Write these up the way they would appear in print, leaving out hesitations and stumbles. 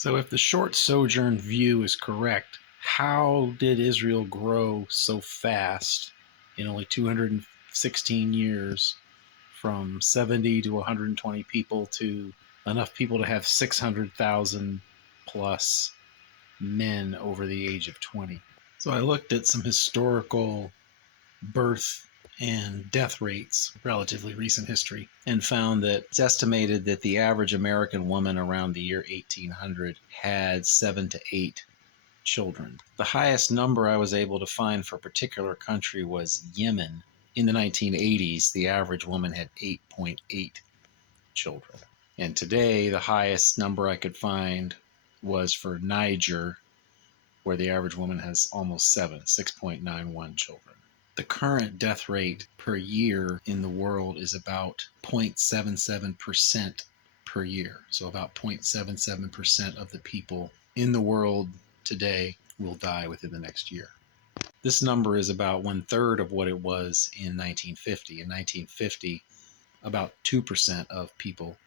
So, if the short sojourn view is correct, how did Israel grow so fast in only 216 years from 70 to 120 people to enough people to have 600,000 plus men over the age of 20? So, I looked at some historical birth and death rates, relatively recent history, and found that it's estimated that the average American woman around the year 1800 had 7 to 8 children. The highest number I was able to find for a particular country was Yemen. In the 1980s, the average woman had 8.8 children. And today, the highest number I could find was for Niger, where the average woman has almost 6.91 children. The current death rate per year in the world is about 0.77% per year. So about 0.77% of the people in the world today will die within the next year. This number is about 1/3 of what it was in 1950. In 1950, about 2% of people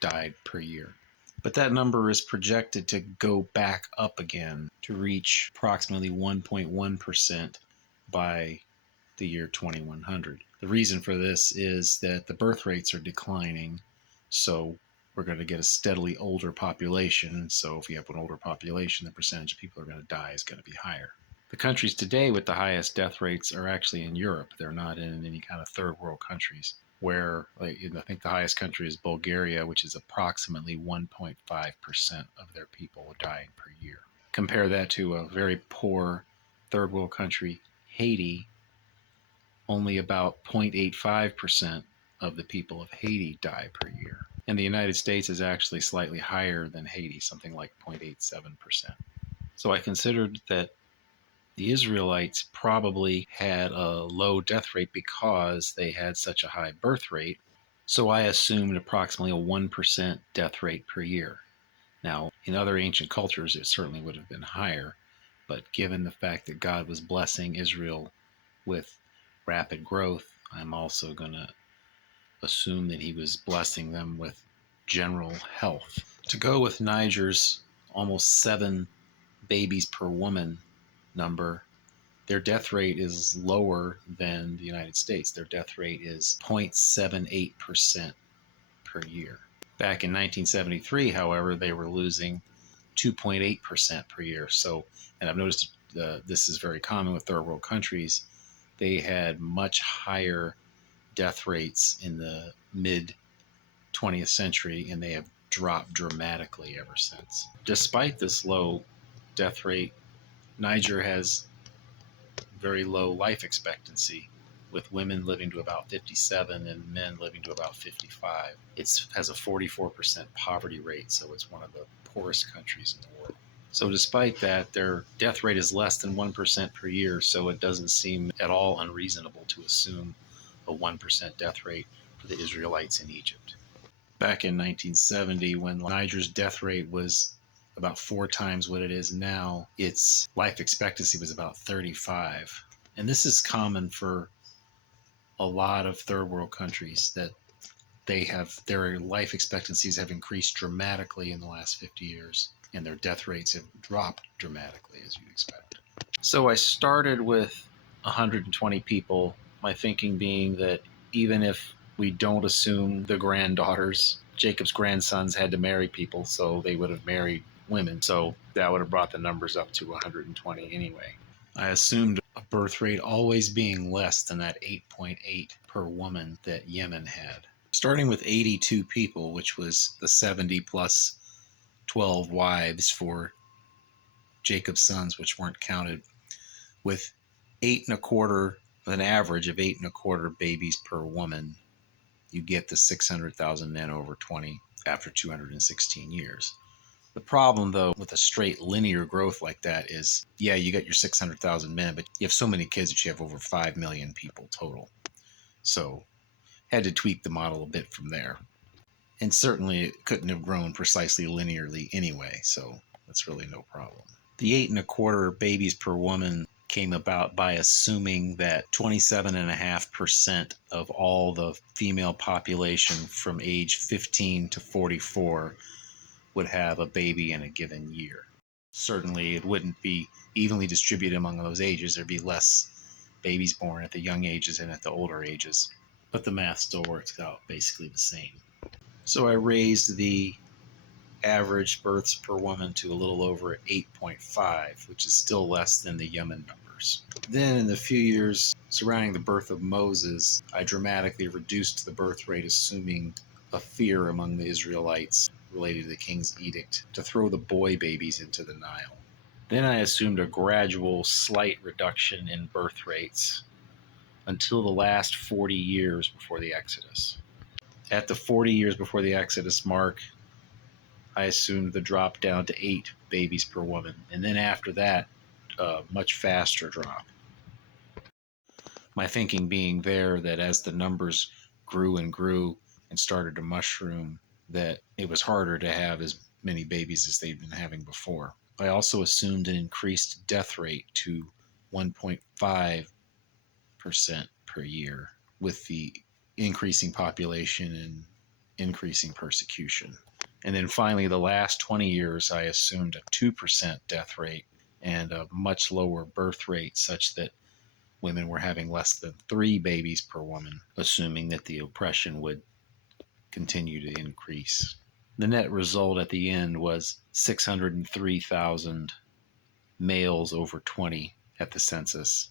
died per year. But that number is projected to go back up again to reach approximately 1.1% by the year 2100. The reason for this is that the birth rates are declining, so we're going to get a steadily older population. So if you have an older population, the percentage of people who are going to die is going to be higher. The countries today with the highest death rates are actually in Europe. They're not in any kind of third world countries, where I think the highest country is Bulgaria, which is approximately 1.5% of their people dying per year. Compare that to a very poor third world country, Haiti. Only about 0.85% of the people of Haiti die per year. And the United States is actually slightly higher than Haiti, something like 0.87%. So I considered that the Israelites probably had a low death rate because they had such a high birth rate. So I assumed approximately a 1% death rate per year. Now, in other ancient cultures, it certainly would have been higher. But given the fact that God was blessing Israel with rapid growth, I'm also going to assume that he was blessing them with general health. To go with Niger's almost 7 babies per woman number, their death rate is lower than the United States. Their death rate is 0.78% per year. Back in 1973, however, they were losing 2.8% per year. So, and I've noticed this is very common with third world countries. They had much higher death rates in the mid 20th century, and they have dropped dramatically ever since. Despite this low death rate, Niger has very low life expectancy, with women living to about 57 and men living to about 55. It has a 44% poverty rate, so it's one of the poorest countries in the world. So despite that, their death rate is less than 1% per year, so it doesn't seem at all unreasonable to assume a 1% death rate for the Israelites in Egypt. Back in 1970, when Niger's death rate was about 4 times what it is now, its life expectancy was about 35. And this is common for a lot of third world countries, that their life expectancies have increased dramatically in the last 50 years, and their death rates have dropped dramatically, as you'd expect. So I started with 120 people, my thinking being that even if we don't assume the granddaughters, Jacob's grandsons had to marry people, so they would have married women. So that would have brought the numbers up to 120 anyway. I assumed a birth rate always being less than that 8.8 per woman that Yemen had. Starting with 82 people, which was the 70 plus 12 wives for Jacob's sons, which weren't counted, with 8.25, an average of 8.25 babies per woman, you get the 600,000 men over 20 after 216 years. The problem, though, with a straight linear growth like that is, yeah, you got your 600,000 men, but you have so many kids that you have over 5 million people total. So had to tweak the model a bit from there. And certainly it couldn't have grown precisely linearly anyway, so that's really no problem. The 8.25 babies per woman came about by assuming that 27.5% of all the female population from age 15 to 44 would have a baby in a given year. Certainly, it wouldn't be evenly distributed among those ages. There'd be less babies born at the young ages and at the older ages, but the math still works out basically the same. So I raised the average births per woman to a little over 8.5, which is still less than the Yemen numbers. Then, in the few years surrounding the birth of Moses, I dramatically reduced the birth rate, assuming a fear among the Israelites related to the king's edict to throw the boy babies into the Nile. Then I assumed a gradual, slight reduction in birth rates until the last 40 years before the Exodus. At the 40 years before the Exodus mark, I assumed the drop down to 8 babies per woman. And then after that, a much faster drop. My thinking being there that as the numbers grew and grew and started to mushroom, that it was harder to have as many babies as they'd been having before. I also assumed an increased death rate to 1.5% per year with the increasing population and increasing persecution. And then finally, the last 20 years, I assumed a 2% death rate and a much lower birth rate, such that women were having less than 3 babies per woman, assuming that the oppression would continue to increase. The net result at the end was 603,000 males over 20 at the census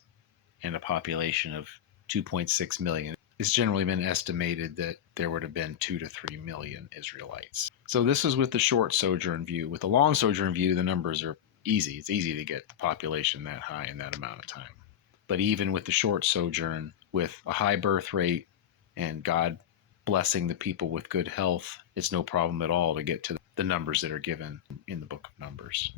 and a population of 2.6 million. It's generally been estimated that there would have been 2 to 3 million Israelites. So this is with the short sojourn view. With the long sojourn view, the numbers are easy. It's easy to get the population that high in that amount of time. But even with the short sojourn, with a high birth rate and God blessing the people with good health, it's no problem at all to get to the numbers that are given in the book of Numbers.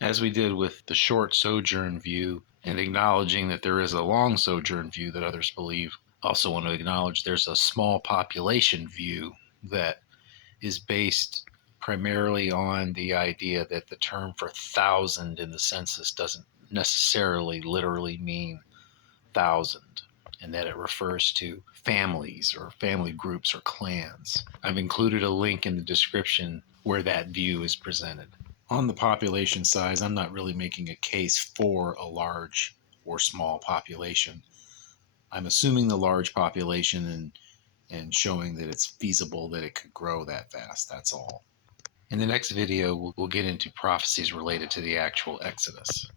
As we did with the short sojourn view, and acknowledging that there is a long sojourn view that others believe, also want to acknowledge there's a small population view that is based primarily on the idea that the term for thousand in the census doesn't necessarily literally mean thousand, and that it refers to families or family groups or clans. I've included a link in the description where that view is presented. On the population size, I'm not really making a case for a large or small population. I'm assuming the large population and showing that it's feasible that it could grow that fast. That's all. In the next video, we'll get into prophecies related to the actual Exodus.